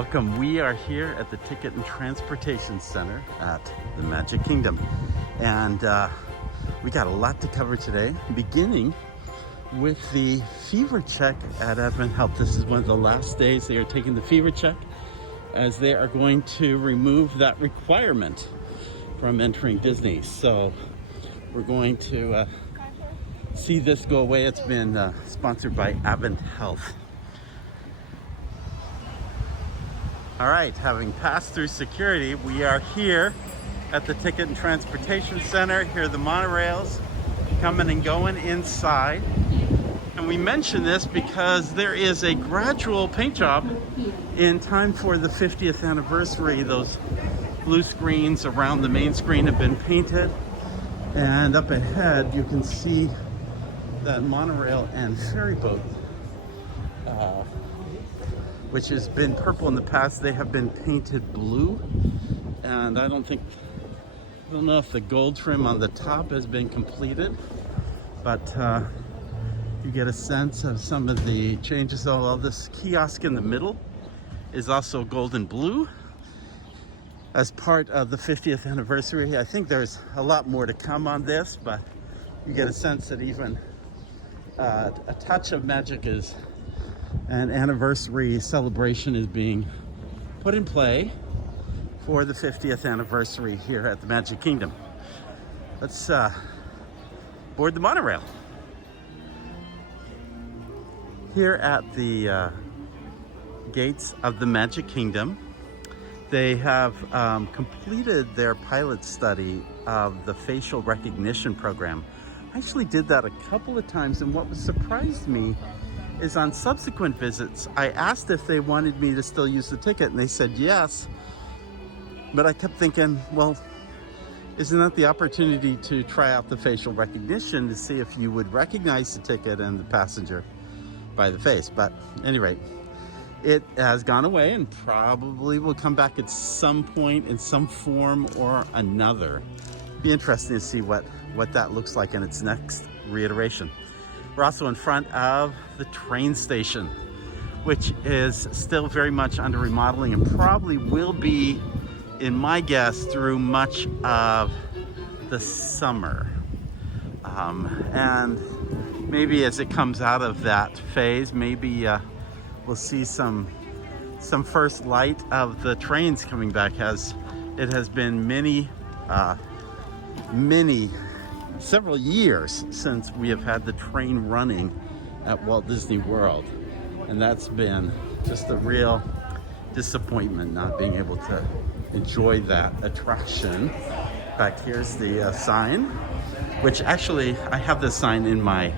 Welcome. We are here at the Ticket and Transportation Center at the Magic Kingdom. And we got a lot to cover today, beginning with the fever check at Advent Health. This is one of the last days they are taking the fever check, as they are going to remove that requirement from entering Disney. So we're going to see this go away. It's been sponsored by Advent Health. All right, having passed through security, we are here at the Ticket and Transportation Center. Here are the monorails coming and going inside. And we mention this because there is a gradual paint job in time for the 50th anniversary. Those blue screens around the main screen have been painted. And up ahead, you can see that monorail and ferry boat, which has been purple in the past. They have been painted blue. And I don't know if the gold trim on the top has been completed, but you get a sense of some of the changes. Although this kiosk in the middle is also golden blue as part of the 50th anniversary. I think there's a lot more to come on this, but you get a sense that even a touch of magic is an anniversary celebration is being put in play for the 50th anniversary here at the Magic Kingdom. Let's board the monorail. Here at the gates of the Magic Kingdom, they have completed their pilot study of the facial recognition program. I actually did that a couple of times, and what surprised me is on subsequent visits, I asked if they wanted me to still use the ticket, and they said yes. But I kept thinking, well, isn't that the opportunity to try out the facial recognition to see if you would recognize the ticket and the passenger by the face? But at any rate, it has gone away and probably will come back at some point in some form or another. Be interesting to see what that looks like in its next reiteration. We're also in front of the train station, which is still very much under remodeling and probably will be, in my guess, through much of the summer. And maybe as it comes out of that phase, maybe we'll see some first light of the trains coming back, as it has been several years since we have had the train running at Walt Disney World. And that's been just a real disappointment not being able to enjoy that attraction. In fact, here's the sign, which actually I have this sign in my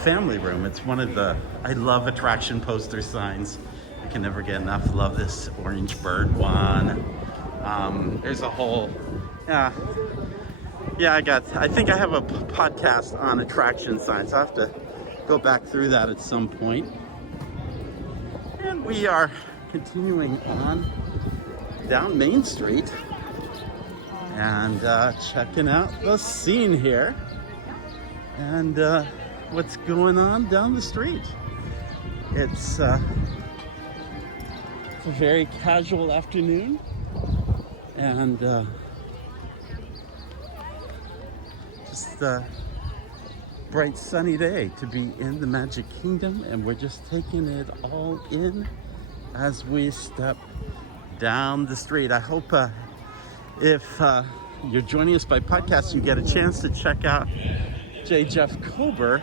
family room. It's one of I love attraction poster signs. I can never get enough. Love this orange bird one. There's a whole, I think I have a podcast on attraction signs. I'll have to go back through that at some point. And we are continuing on down Main Street and checking out the scene here and what's going on down the street. It's a very casual afternoon, and just a bright sunny day to be in the Magic Kingdom, and we're just taking it all in as we step down the street. I hope if you're joining us by podcast, you get a chance to check out J. Jeff Kober,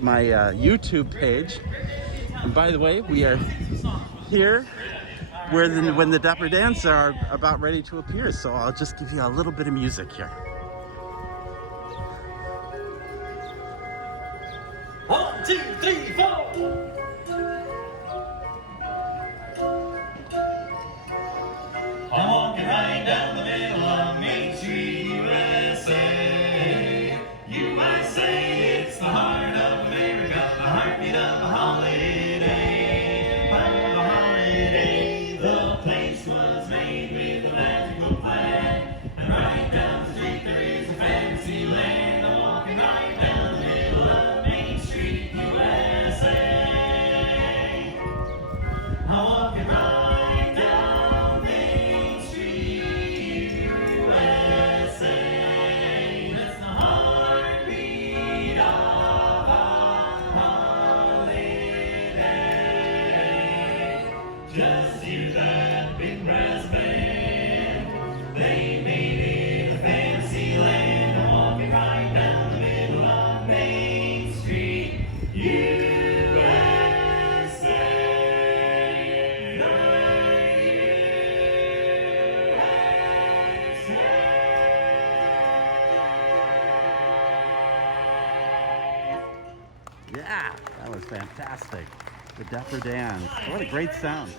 my YouTube page. And by the way, we are here when the Dapper Dans are about ready to appear. So I'll just give you a little bit of music here. 1, 2, 3, 4. I'm walking right down the middle of Main Street, USA. You might say it's the heart of America, the heartbeat of a holiday. A holiday, the place was made with a magical flag, and right down the street just hear that big brass band. They made it a fancy land, walking right down the middle of Main Street, USA. The Yeah, that was fantastic. The Dapper Dans. What a great sound.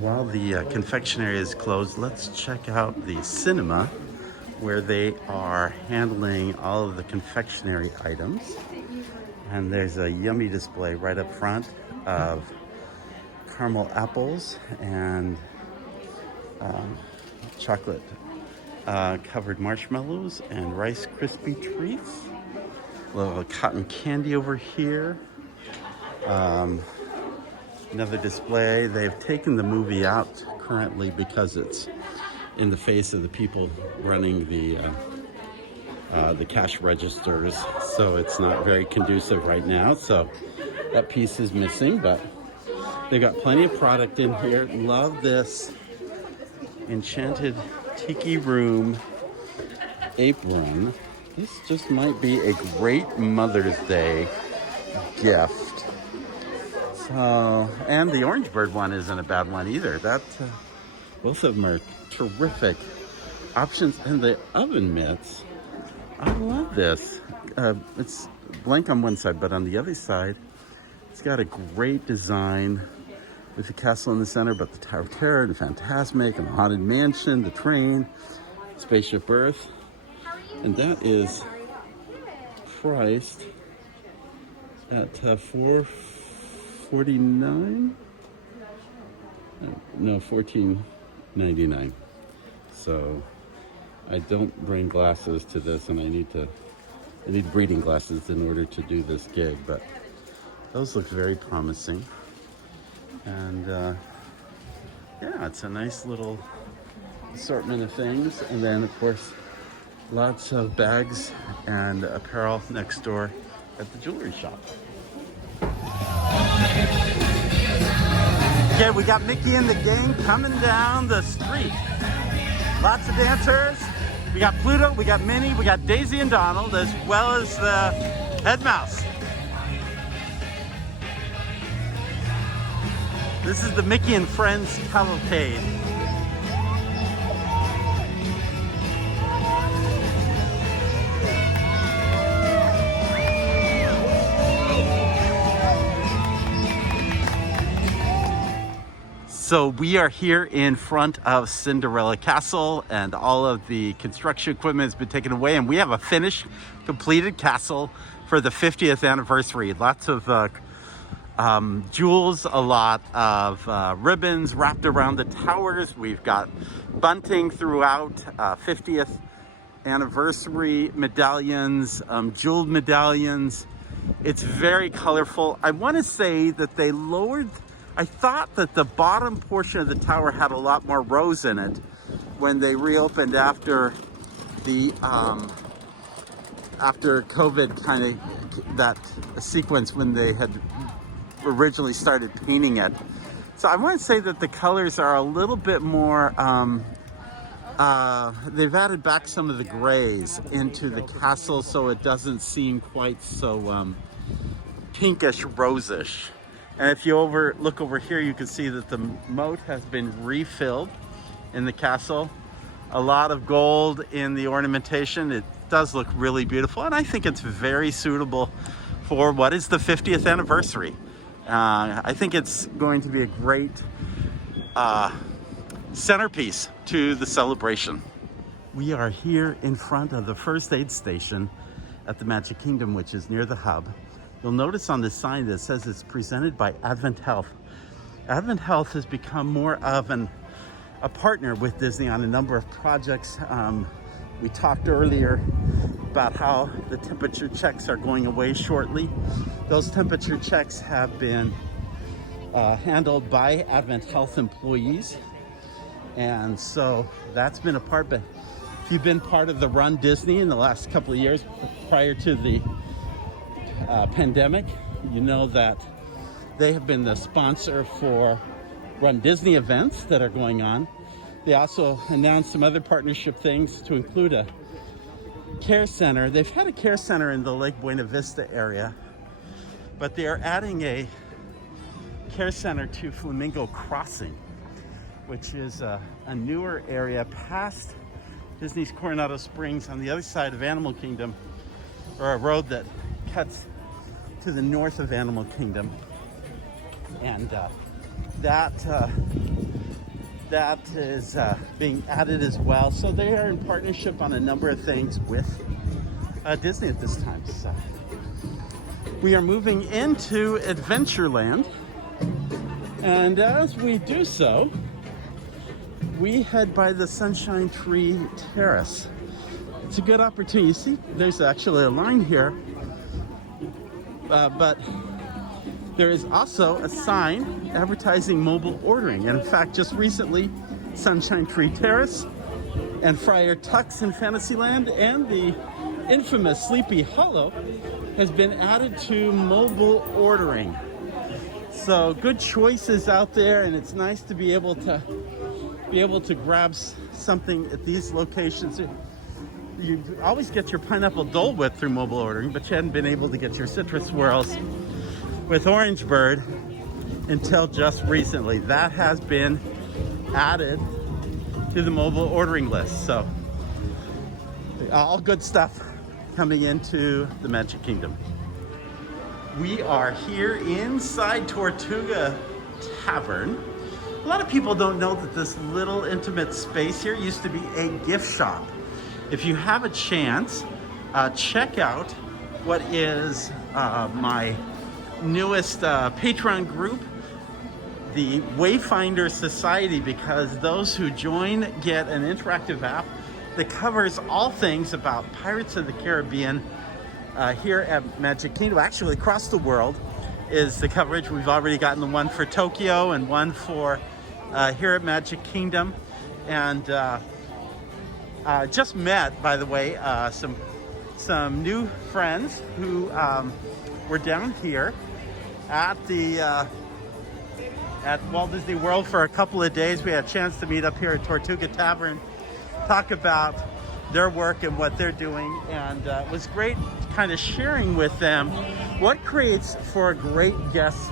While the confectionery is closed, let's check out the cinema where they are handling all of the confectionery items. And there's a yummy display right up front of caramel apples and chocolate covered marshmallows and Rice Krispie treats. A little cotton candy over here. Another display. They've taken the movie out currently because it's in the face of the people running the cash registers, so it's not very conducive right now. So that piece is missing, but they've got plenty of product in here. Love this enchanted tiki room apron. This just might be a great Mother's Day gift. So, and the orange bird one isn't a bad one either. That both of them are terrific options. And the oven mitts, I love this. It's blank on one side, but on the other side, it's got a great design with the castle in the center, but the Tower of Terror and Phantasmic and the Haunted Mansion, the train, Spaceship Earth. And that is priced at $449? No, $14.99. So I don't bring glasses to this, and I need reading glasses in order to do this gig, but those look very promising. And yeah, it's a nice little assortment of things. And then of course, lots of bags and apparel next door at the jewelry shop. Okay, we got Mickey and the gang coming down the street. Lots of dancers. We got Pluto, we got Minnie, we got Daisy and Donald, as well as the head mouse. This is the Mickey and Friends cavalcade. So we are here in front of Cinderella Castle, and all of the construction equipment has been taken away, and we have a finished, completed castle for the 50th anniversary. Lots of jewels, a lot of ribbons wrapped around the towers. We've got bunting throughout, 50th anniversary medallions, jeweled medallions. It's very colorful. I want to say that they lowered, I thought that the bottom portion of the tower had a lot more rows in it when they reopened after the after COVID, kind of that sequence when they had originally started painting it. So I want to say that the colors are a little bit more, they've added back some of the grays into the castle so it doesn't seem quite so pinkish rosish. And if you look over here, you can see that the moat has been refilled in the castle. A lot of gold in the ornamentation. It does look really beautiful, and I think it's very suitable for what is the 50th anniversary. I think it's going to be a great centerpiece to the celebration. We are here in front of the first aid station at the Magic Kingdom, which is near the hub. You'll notice on the sign that says it's presented by Advent Health. Advent Health has become more of a partner with Disney on a number of projects. We talked earlier about how the temperature checks are going away shortly. Those temperature checks have been handled by Advent Health employees. And so that's been a part, but if you've been part of the Run Disney in the last couple of years prior to the pandemic, you know that they have been the sponsor for run Disney events that are going on. They also announced some other partnership things to include a care center. They've had a care center in the Lake Buena Vista area, but they are adding a care center to Flamingo Crossing, which is a newer area past Disney's Coronado Springs on the other side of Animal Kingdom, or a road that cuts to the north of Animal Kingdom. And that is being added as well. So they are in partnership on a number of things with Disney at this time. So we are moving into Adventureland, and as we do so, we head by the Sunshine Tree Terrace. It's a good opportunity. You see, there's actually a line here, but there is also a sign advertising mobile ordering. And in fact, just recently, Sunshine Tree Terrace and Friar Tuck's in Fantasyland and the infamous Sleepy Hollow has been added to mobile ordering. So good choices out there, and it's nice to be able to grab something at these locations. You always get your pineapple Dole Whip through mobile ordering, but you hadn't been able to get your citrus swirls with Orange Bird until just recently. That has been added to the mobile ordering list. So all good stuff coming into the Magic Kingdom. We are here inside Tortuga Tavern. A lot of people don't know that this little intimate space here used to be a gift shop. If you have a chance, check out what is my newest Patreon group, the Wayfinder Society, because those who join get an interactive app that covers all things about Pirates of the Caribbean here at Magic Kingdom. Actually, across the world is the coverage. We've already gotten the one for Tokyo and one for here at Magic Kingdom. And just met, by the way, some new friends who were down here at the at Walt Disney World for a couple of days. We had a chance to meet up here at Tortuga Tavern, talk about their work and what they're doing, and it was great kind of sharing with them what creates for a great guest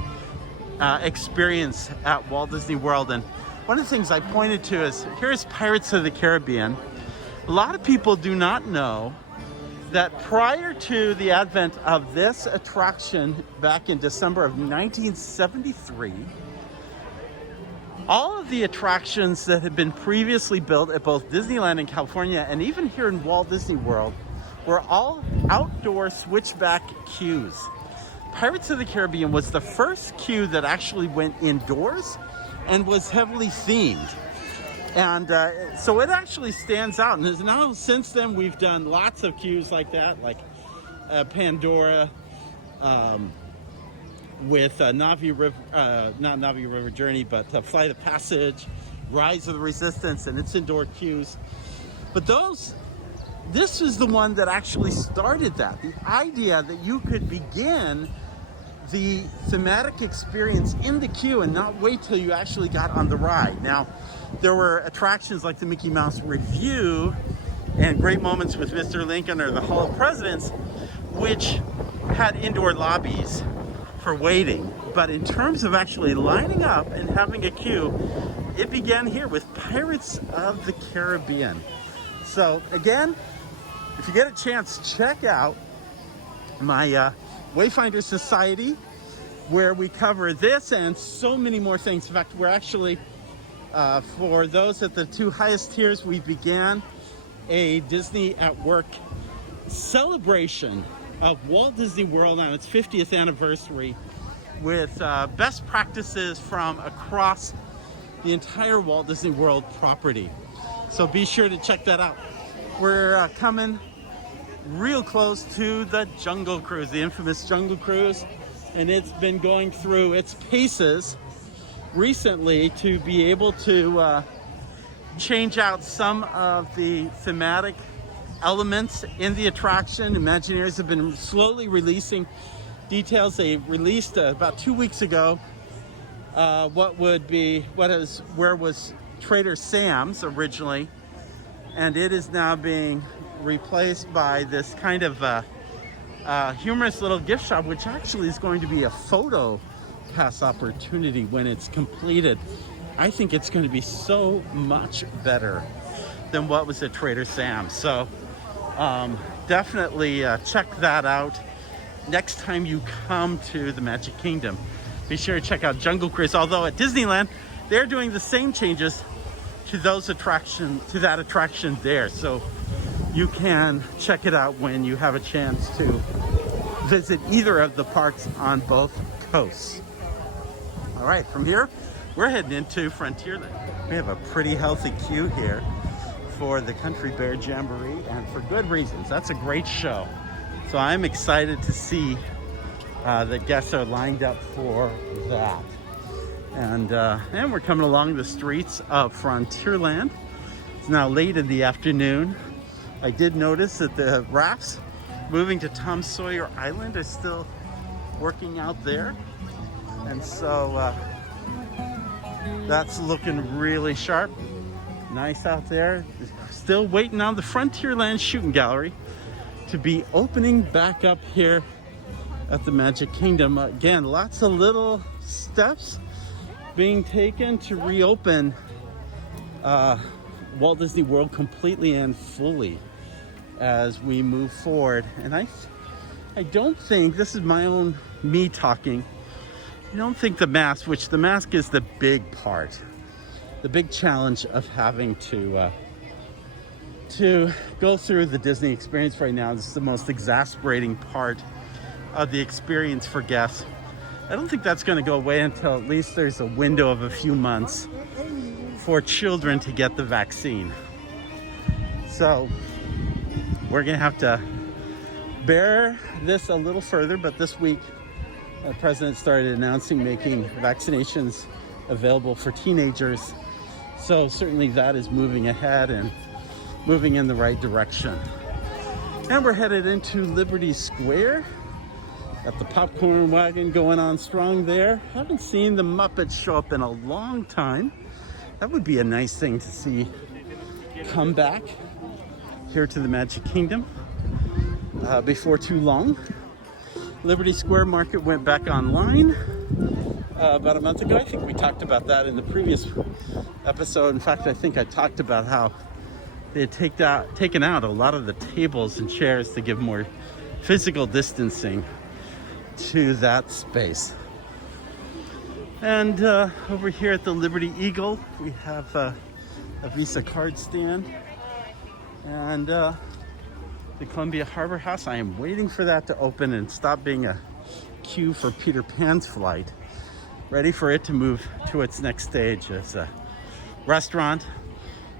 experience at Walt Disney World. And one of the things I pointed to is, here's Pirates of the Caribbean. A lot of people do not know that prior to the advent of this attraction back in December of 1973, all of the attractions that had been previously built at both Disneyland in California and even here in Walt Disney World were all outdoor switchback queues. Pirates of the Caribbean was the first queue that actually went indoors and was heavily themed. And so it actually stands out. And now since then, we've done lots of queues like that, like Pandora, with Navi River, not Navi River Journey, but Flight of Passage, Rise of the Resistance, and its indoor queues. But this is the one that actually started that. The idea that you could begin the thematic experience in the queue and not wait till you actually got on the ride. Now, there were attractions like the Mickey Mouse Review and Great Moments with Mr. Lincoln or the Hall of Presidents, which had indoor lobbies for waiting. But in terms of actually lining up and having a queue, it began here with Pirates of the Caribbean. So again, if you get a chance, check out my Wayfinder Society, where we cover this and so many more things. In fact, we're actually, for those at the two highest tiers, we began a Disney at Work celebration of Walt Disney World on its 50th anniversary with best practices from across the entire Walt Disney World property. So be sure to check that out. We're coming real close to the Jungle Cruise, the infamous Jungle Cruise, and it's been going through its paces recently to be able to change out some of the thematic elements in the attraction. Imagineers have been slowly releasing details. They released about 2 weeks ago where was Trader Sam's originally, and it is now being replaced by this kind of humorous little gift shop, which actually is going to be a photo pass opportunity when it's completed. I think it's going to be so much better than what was at Trader Sam's. So definitely check that out next time you come to the Magic Kingdom. Be sure to check out Jungle Cruise. Although at Disneyland, they're doing the same changes to that attraction there. So you can check it out when you have a chance to visit either of the parks on both coasts. All right, from here, we're heading into Frontierland. We have a pretty healthy queue here for the Country Bear Jamboree, and for good reasons. That's a great show. So I'm excited to see that guests are lined up for that. And we're coming along the streets of Frontierland. It's now late in the afternoon. I did notice that the rafts moving to Tom Sawyer Island are still working out there. And so that's looking really sharp. Nice out there. Still waiting on the Frontierland Shooting Gallery to be opening back up here at the Magic Kingdom. Again, lots of little steps being taken to reopen Walt Disney World completely and fully as we move forward. And I don't think, this is me talking, I don't think the mask, which the mask is the big part, the big challenge of having to go through the Disney experience right now. This is the most exasperating part of the experience for guests. I don't think that's going to go away until at least there's a window of a few months for children to get the vaccine. So we're going to have to bear this a little further, but this week the president started announcing making vaccinations available for teenagers. So certainly that is moving ahead and moving in the right direction. And we're headed into Liberty Square. Got the popcorn wagon going on strong there. Haven't seen the Muppets show up in a long time. That would be a nice thing to see come back here to the Magic Kingdom before too long. Liberty Square Market went back online about a month ago. I think we talked about that in the previous episode. In fact, I think I talked about how they had taken out a lot of the tables and chairs to give more physical distancing to that space. And over here at the Liberty Eagle, we have a Visa card stand. And the Columbia Harbor House, I am waiting for that to open and stop being a queue for Peter Pan's flight. Ready for it to move to its next stage as a restaurant,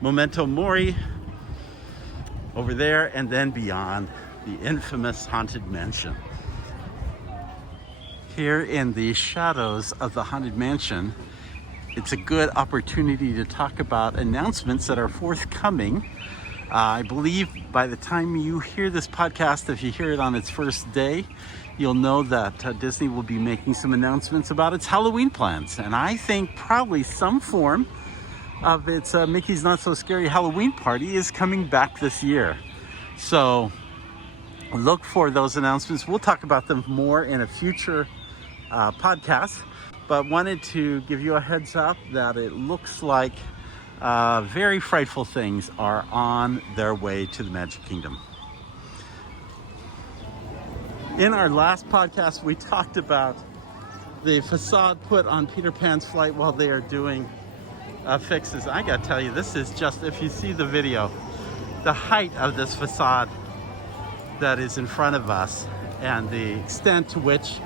Memento Mori over there, and then beyond, the infamous Haunted Mansion. Here in the shadows of the Haunted Mansion, it's a good opportunity to talk about announcements that are forthcoming. I believe by the time you hear this podcast, if you hear it on its first day, you'll know that Disney will be making some announcements about its Halloween plans. And I think probably some form of its Mickey's Not So Scary Halloween Party is coming back this year. So look for those announcements. We'll talk about them more in a future podcast, but wanted to give you a heads up that it looks like very frightful things are on their way to the Magic Kingdom. In our last podcast, we talked about the facade put on Peter Pan's flight while they are doing fixes. I gotta tell you, this is just, if you see the video, the height of this facade that is in front of us and the extent to which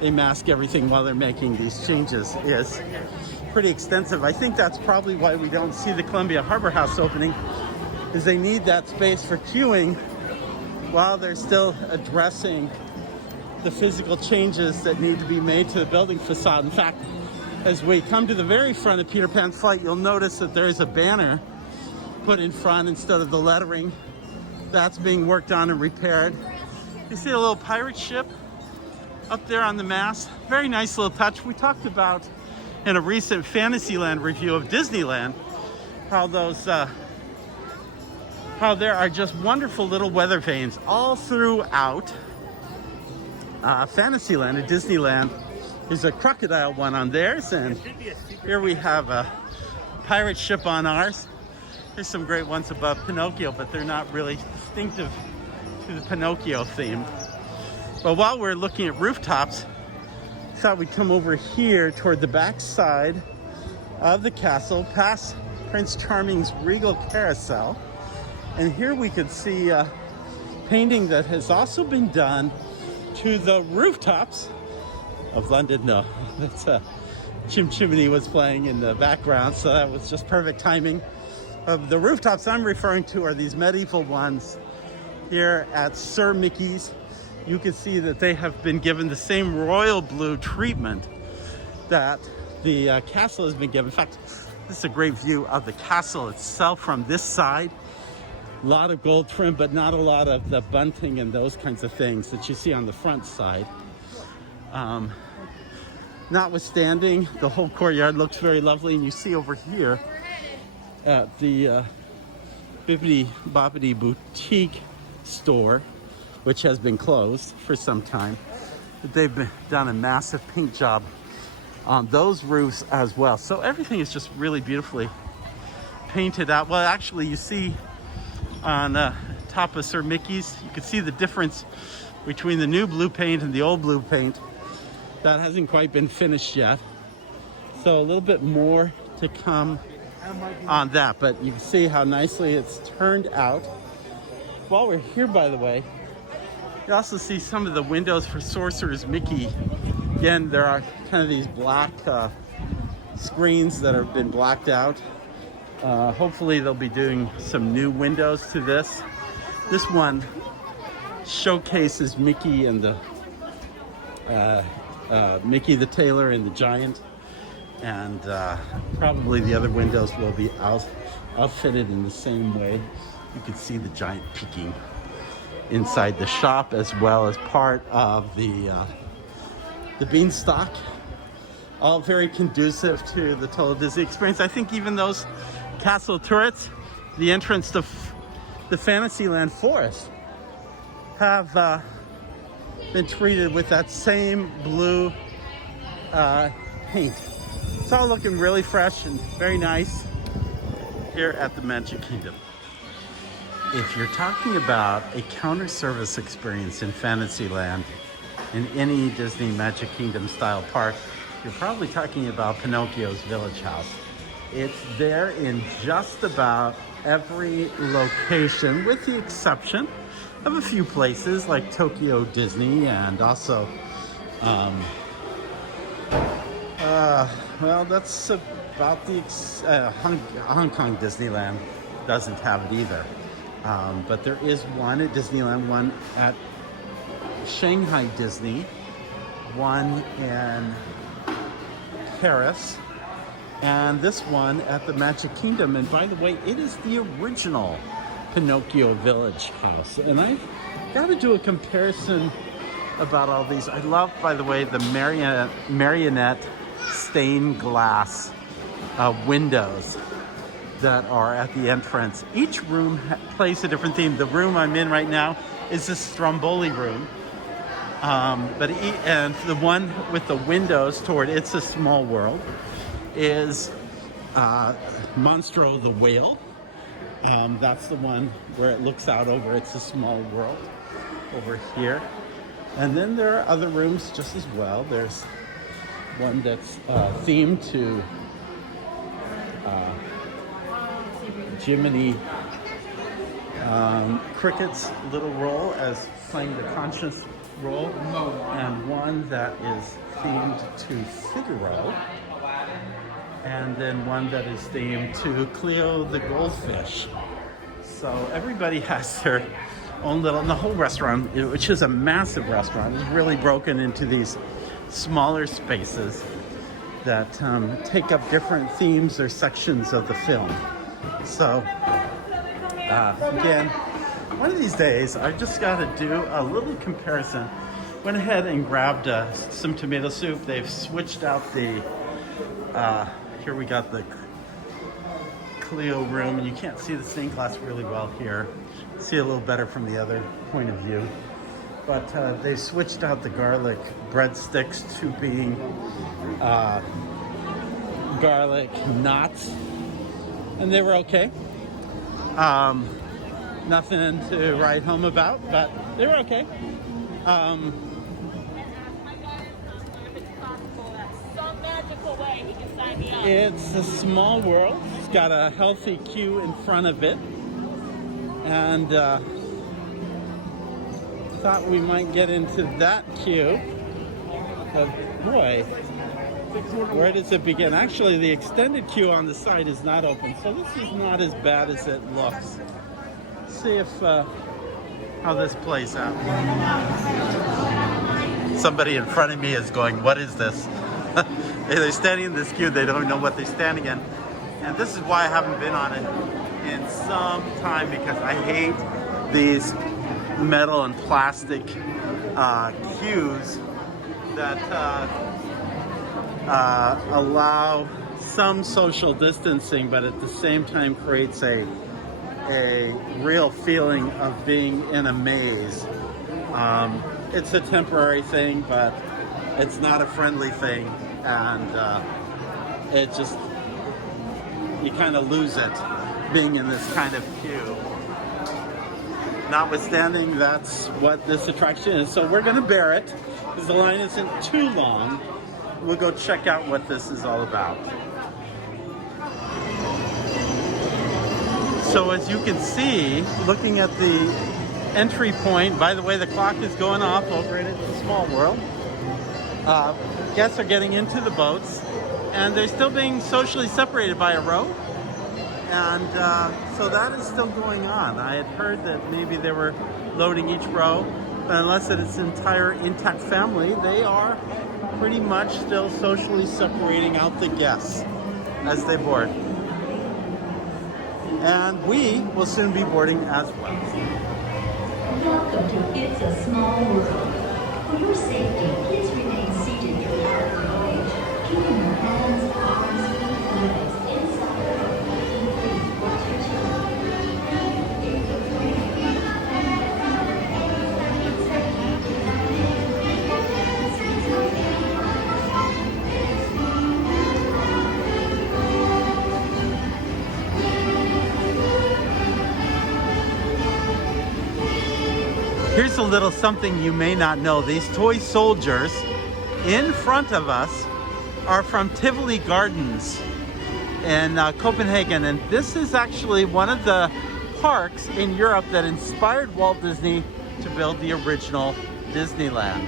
they mask everything while they're making these changes is pretty extensive. I think that's probably why we don't see the Columbia Harbor House opening, is they need that space for queuing while they're still addressing the physical changes that need to be made to the building facade. In fact, as we come to the very front of Peter Pan's flight, you'll notice that there is a banner put in front instead of the lettering. That's being worked on and repaired. You see a little pirate ship up there on the mast. Very nice little touch. We talked about in a recent Fantasyland review of Disneyland, how there are just wonderful little weather vanes all throughout Fantasyland and Disneyland. There's a crocodile one on theirs, and here we have a pirate ship on ours. There's some great ones above Pinocchio, but they're not really distinctive to the Pinocchio theme. But while we're looking at rooftops, I thought we'd come over here toward the back side of the castle, past Prince Charming's Regal Carousel. And here we could see a painting that has also been done to the rooftops of London. No, that's Chim Chimney was playing in the background, so that was just perfect timing. The rooftops I'm referring to are these medieval ones here at Sir Mickey's. You can see that they have been given the same royal blue treatment that the castle has been given. In fact, this is a great view of the castle itself from this side. A lot of gold trim, but not a lot of the bunting and those kinds of things that you see on the front side. Notwithstanding, the whole courtyard looks very lovely, and you see over here at the Bibbidi Bobbidi Boutique store, which has been closed for some time, they've done a massive paint job on those roofs as well. So everything is just really beautifully painted out. Well, actually, you see on top of Sir Mickey's, you can see the difference between the new blue paint and the old blue paint. That hasn't quite been finished yet. So a little bit more to come on that, but you can see how nicely it's turned out. While we're here, by the way, you also see some of the windows for Sorcerer's Mickey. Again, there are kind of these black screens that have been blacked out. Hopefully they'll be doing some new windows to this. This one showcases Mickey and the Mickey the Tailor and the Giant, and probably the other windows will be outfitted in the same way. You can see the Giant peeking inside the shop, as well as part of the Beanstalk. All very conducive to the total Disney experience. I think even those castle turrets, the entrance to the Fantasyland Forest, have been treated with that same blue paint. It's all looking really fresh and very nice here at the Magic Kingdom. If you're talking about a counter service experience in Fantasyland, in any Disney Magic Kingdom style park, you're probably talking about Pinocchio's Village House. It's there in just about every location, with the exception of a few places like Tokyo Disney, and also, well, that's about the, Hong Kong Disneyland doesn't have it either. But there is one at Disneyland, one at Shanghai Disney, one in Paris, and this one at the Magic Kingdom. And by the way, it is the original Pinocchio Village House. And I've got to do a comparison about all these. I love, by the way, the marionette stained glass windows that are at the entrance. Each room plays a different theme. The room I'm in right now is the Stromboli room. And the one with the windows toward It's a Small World is Monstro the Whale. That's the one where it looks out over It's a Small World over here. And then there are other rooms just as well. There's one that's themed to Jiminy Cricket's little role as playing the conscious role, and one that is themed to Figaro, and then one that is themed to Cleo the Goldfish. So everybody has their own little, and the whole restaurant, which is a massive restaurant, is really broken into these smaller spaces that take up different themes or sections of the film. So again, one of these days I've just got to do a little comparison. Went ahead and grabbed some tomato soup. They've switched out the Here we got the Clio room, and you can't see the stained glass really well here. See a little better from the other point of view. But they switched out the garlic breadsticks to being garlic knots, and they were okay. Nothing to write home about, but they were okay. It's a small world. It's got a healthy queue in front of it, and thought we might get into that queue. But boy, where does it begin? Actually, the extended queue on the side is not open, so this is not as bad as it looks. See if how this plays out. Somebody in front of me is going, "What is this?" They're standing in this queue. They don't know what they're standing in, and this is why I haven't been on it in some time, because I hate these metal and plastic queues that allow some social distancing, but at the same time creates a real feeling of being in a maze. It's a temporary thing, but it's not a friendly thing, and it just, you kind of lose it being in this kind of queue. Notwithstanding, that's what this attraction is, so we're going to bear it because the line isn't too long. We'll go check out what this is all about. So as you can see, looking at the entry point, by the way, the clock is going off over at the Small World. Guests are getting into the boats, and they're still being socially separated by a row. And so that is still going on. I had heard that maybe they were loading each row, but unless it's an entire intact family, they are pretty much still socially separating out the guests as they board. And we will soon be boarding as well. Welcome to It's a Small World. For your safety, please remain seated throughout the voyage, keeping your hands, arms, feet, and legs inside the boat. Please watch your children. Here's a little something you may not know. These toy soldiers in front of us are from Tivoli Gardens in Copenhagen, and this is actually one of the parks in Europe that inspired Walt Disney to build the original Disneyland.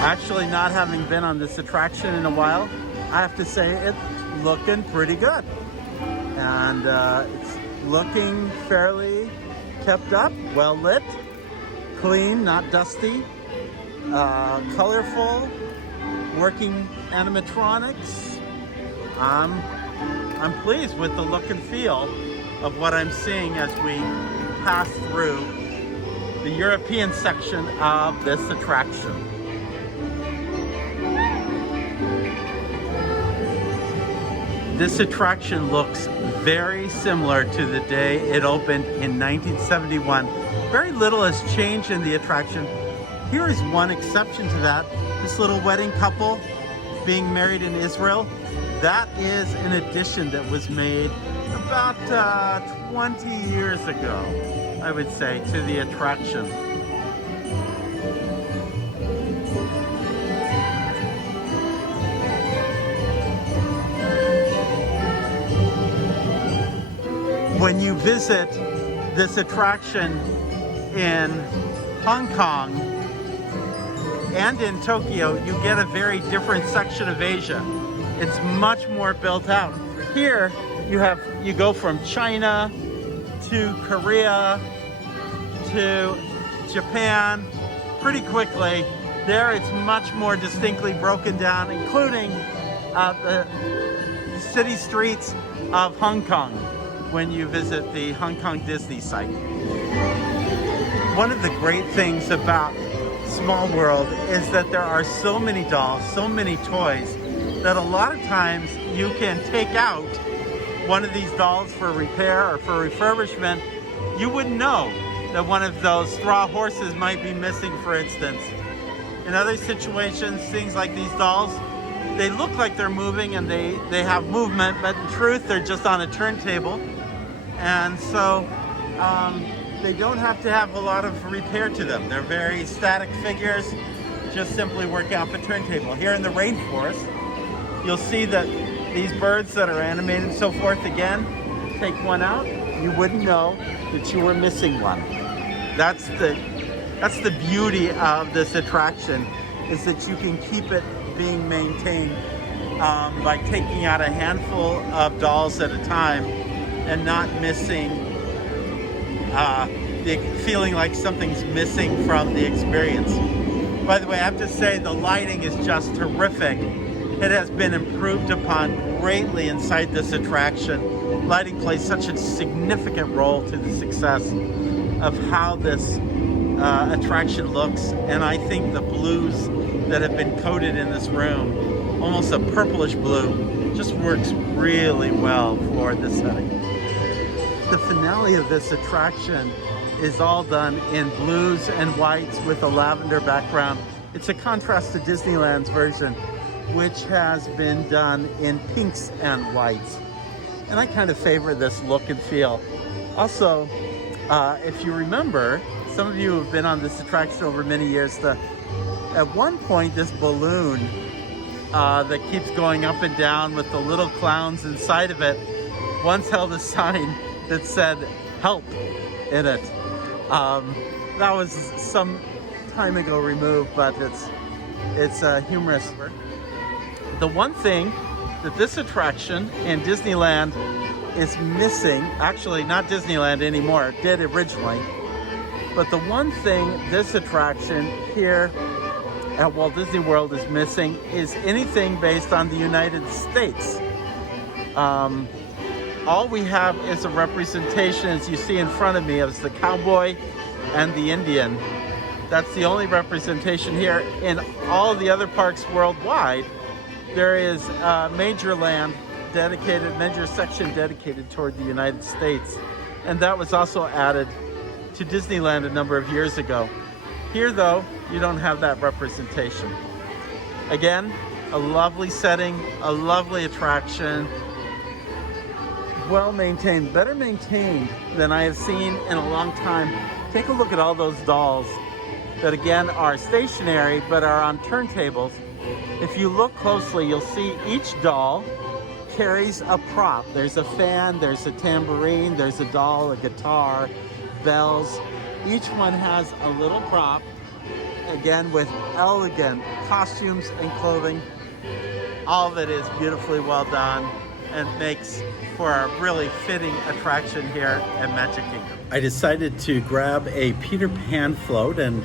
Actually, not having been on this attraction in a while, I have to say it's looking pretty good, and it's looking fairly kept up, well lit, clean, not dusty, colorful, working animatronics. I'm pleased with the look and feel of what I'm seeing as we pass through the European section of this attraction. This attraction looks very similar to the day it opened in 1971. Very little has changed in the attraction. Here is one exception to that. This little wedding couple being married in Israel. That is an addition that was made about 20 years ago, I would say, to the attraction. When you visit this attraction in Hong Kong and in Tokyo, you get a very different section of Asia. It's much more built out. Here, you go from China to Korea to Japan pretty quickly. There, it's much more distinctly broken down, including the city streets of Hong Kong when you visit the Hong Kong Disney site. One of the great things about Small World is that there are so many dolls, so many toys, that a lot of times you can take out one of these dolls for repair or for refurbishment. You wouldn't know that one of those straw horses might be missing, for instance. In other situations, things like these dolls, they look like they're moving and they have movement, but in truth, they're just on a turntable. And so they don't have to have a lot of repair to them. They're very static figures, just simply work off a turntable. Here in the rainforest, you'll see that these birds that are animated and so forth, again, take one out, you wouldn't know that you were missing one. That's the beauty of this attraction, is that you can keep it being maintained by taking out a handful of dolls at a time and not missing, feeling like something's missing from the experience. By the way, I have to say the lighting is just terrific. It has been improved upon greatly inside this attraction. Lighting plays such a significant role to the success of how this attraction looks, and I think the blues that have been coated in this room, almost a purplish blue, just works really well for this setting. The finale of this attraction is all done in blues and whites with a lavender background. It's a contrast to Disneyland's version, which has been done in pinks and whites. And I kind of favor this look and feel. Also, if you remember, some of you have been on this attraction over many years, at one point this balloon that keeps going up and down with the little clowns inside of it once held a sign that said "help" in it. That was some time ago removed, but it's humorous. The one thing that this attraction in Disneyland is missing, actually not Disneyland anymore, it did originally, but the one thing this attraction here at Walt Disney World is missing is anything based on the United States. All we have is a representation, as you see in front of me, of the cowboy and the Indian. That's the only representation here. In all the other parks worldwide, there is a major section dedicated toward the United States. And that was also added to Disneyland a number of years ago. Here though, you don't have that representation. Again, a lovely setting, a lovely attraction, well maintained, better maintained than I have seen in a long time. Take a look at all those dolls that again are stationary but are on turntables. If you look closely, you'll see each doll carries a prop. There's a fan, there's a tambourine, there's a doll, a guitar, bells. Each one has a little prop, again with elegant costumes and clothing. All of it is beautifully well done and makes for a really fitting attraction here at Magic Kingdom. I decided to grab a Peter Pan float, and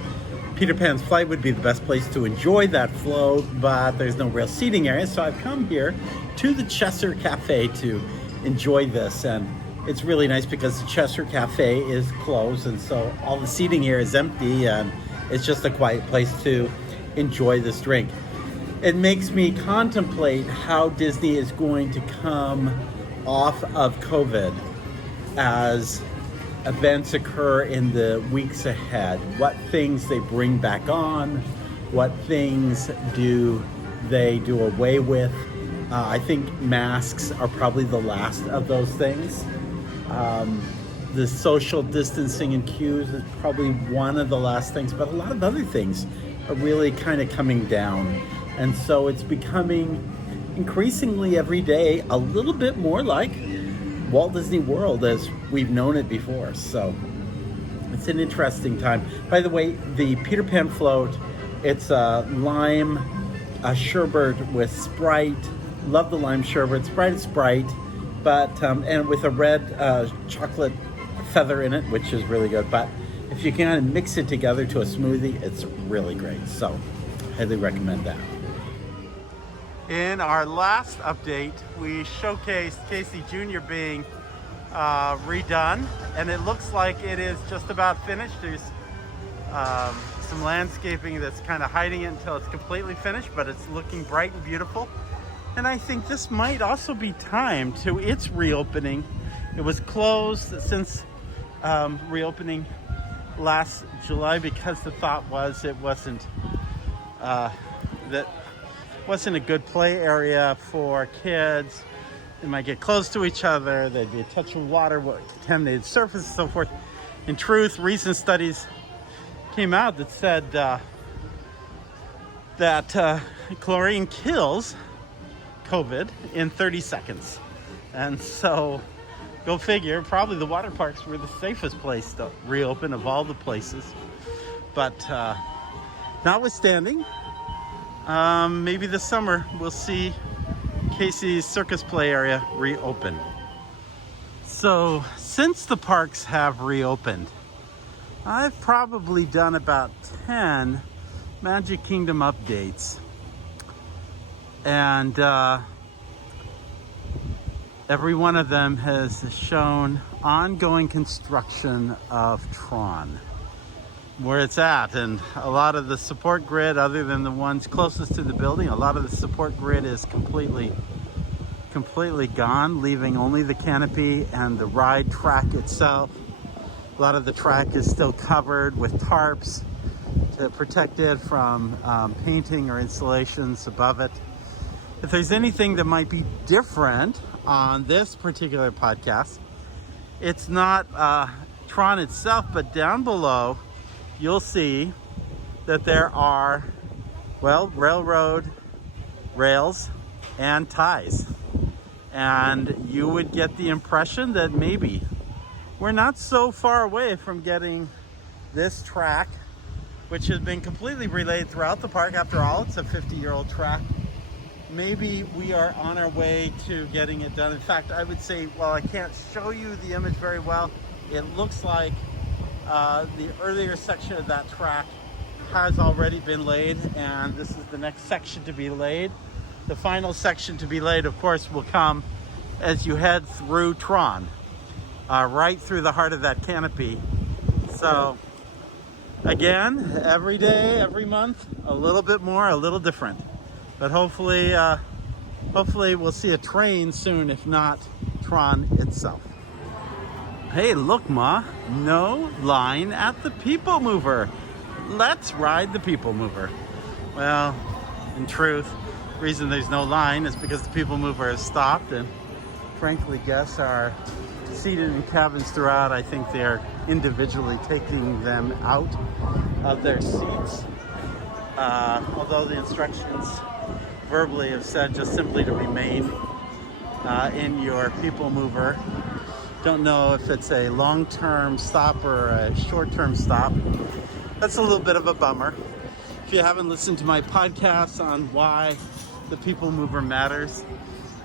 Peter Pan's flight would be the best place to enjoy that float, but there's no real seating area, so I've come here to the Chester Cafe to enjoy this. And it's really nice because the Chester Cafe is closed, and so all the seating here is empty, and it's just a quiet place to enjoy this drink. It makes me contemplate how Disney is going to come off of COVID as events occur in the weeks ahead. What things they bring back on, what things do they do away with. I think masks are probably the last of those things. The social distancing and queues is probably one of the last things, but a lot of other things are really kind of coming down. And so it's becoming increasingly every day a little bit more like Walt Disney World as we've known it before. So it's an interesting time. By the way, the Peter Pan float, it's a lime sherbet with Sprite. Love the lime sherbet. Sprite, but and with a red chocolate feather in it, which is really good. But if you can mix it together to a smoothie, it's really great. So highly recommend that. In our last update, we showcased Casey Jr. being redone, and it looks like it is just about finished. There's some landscaping that's kind of hiding it until it's completely finished, but it's looking bright and beautiful. And I think this might also be timed to its reopening. It was closed since reopening last July because the thought was it wasn't a good play area for kids. They might get close to each other. There'd be a touch of water, contaminated surface, and so forth. In truth, recent studies came out that said that chlorine kills COVID in 30 seconds. And so, go figure, probably the water parks were the safest place to reopen of all the places. But notwithstanding, maybe this summer we'll see Casey's circus play area reopen. So, since the parks have reopened, I've probably done about 10 Magic Kingdom updates. And every one of them has shown ongoing construction of Tron, where it's at. And a lot of the support grid, other than the ones closest to the building, a lot of the support grid is completely gone, leaving only the canopy and the ride track itself. A lot of the track is still covered with tarps to protect it from painting or installations above it. If there's anything that might be different on this particular podcast, it's not Tron itself, but down below you'll see that there are, well, railroad rails and ties. And you would get the impression that maybe we're not so far away from getting this track, which has been completely relayed throughout the park. After all, it's a 50-year-old track. Maybe we are on our way to getting it done. In fact, I would say, while I can't show you the image very well, it looks like the earlier section of that track has already been laid, and this is the next section to be laid. The final section to be laid, of course, will come as you head through Tron, right through the heart of that canopy. So, again, every day, every month, a little bit more, a little different. But hopefully we'll see a train soon, if not Tron itself. Hey, look, Ma, no line at the PeopleMover. Let's ride the PeopleMover. Well, in truth, the reason there's no line is because the PeopleMover has stopped, and frankly, guests are seated in cabins throughout. I think they're individually taking them out of their seats. Although the instructions verbally have said just simply to remain in your PeopleMover. Don't know if it's a long-term stop or a short-term stop. That's a little bit of a bummer. If you haven't listened to my podcast on why the PeopleMover matters,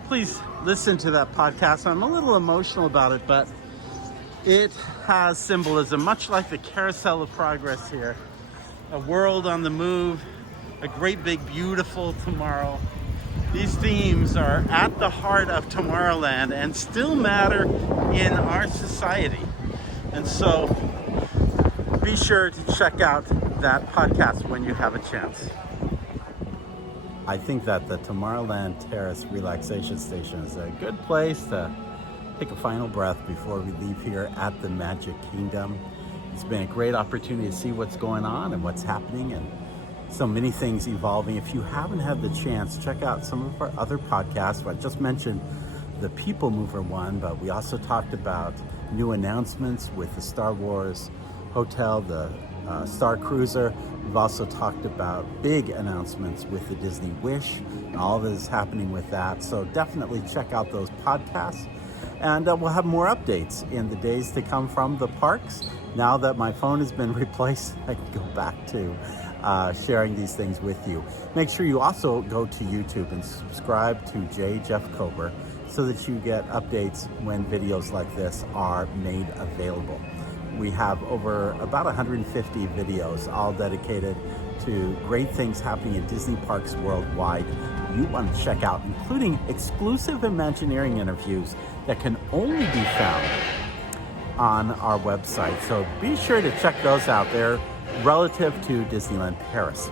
please listen to that podcast. I'm a little emotional about it, but it has symbolism, much like the Carousel of Progress here. A world on the move, a great big beautiful tomorrow. These themes are at the heart of Tomorrowland and still matter in our society. And so be sure to check out that podcast when you have a chance. I think that the Tomorrowland Terrace Relaxation Station is a good place to take a final breath before we leave here at the Magic Kingdom. It's been a great opportunity to see what's going on and what's happening, and so many things evolving. If you haven't had the chance, check out some of our other podcasts. I just mentioned the PeopleMover one, but we also talked about new announcements with the Star Wars Hotel, the Star Cruiser. We've also talked about big announcements with the Disney Wish and all that is happening with that. So definitely check out those podcasts. And we'll have more updates in the days to come from the parks. Now that my phone has been replaced, I can go back to sharing these things with you. Make sure you also go to YouTube and subscribe to J. Jeff Kober so that you get updates when videos like this are made available. We have over about 150 videos all dedicated to great things happening in Disney parks worldwide you want to check out, including exclusive Imagineering interviews that can only be found on our website. So be sure to check those out. They're relative to Disneyland Paris.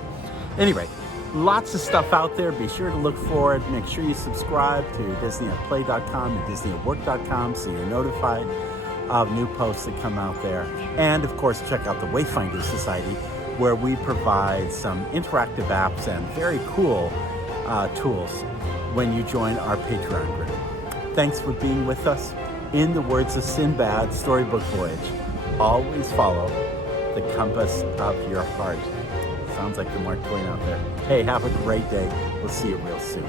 Anyway, lots of stuff out there. Be sure to look for it. Make sure you subscribe to DisneyAtPlay.com and DisneyAtWork.com so you're notified of new posts that come out there. And of course, check out the Wayfinder Society, where we provide some interactive apps and very cool tools when you join our Patreon group. Thanks for being with us. In the words of Sinbad, Storybook Voyage, always follow the compass of your heart. Sounds like the Mark Twain out there. Hey, have a great day. We'll see you real soon.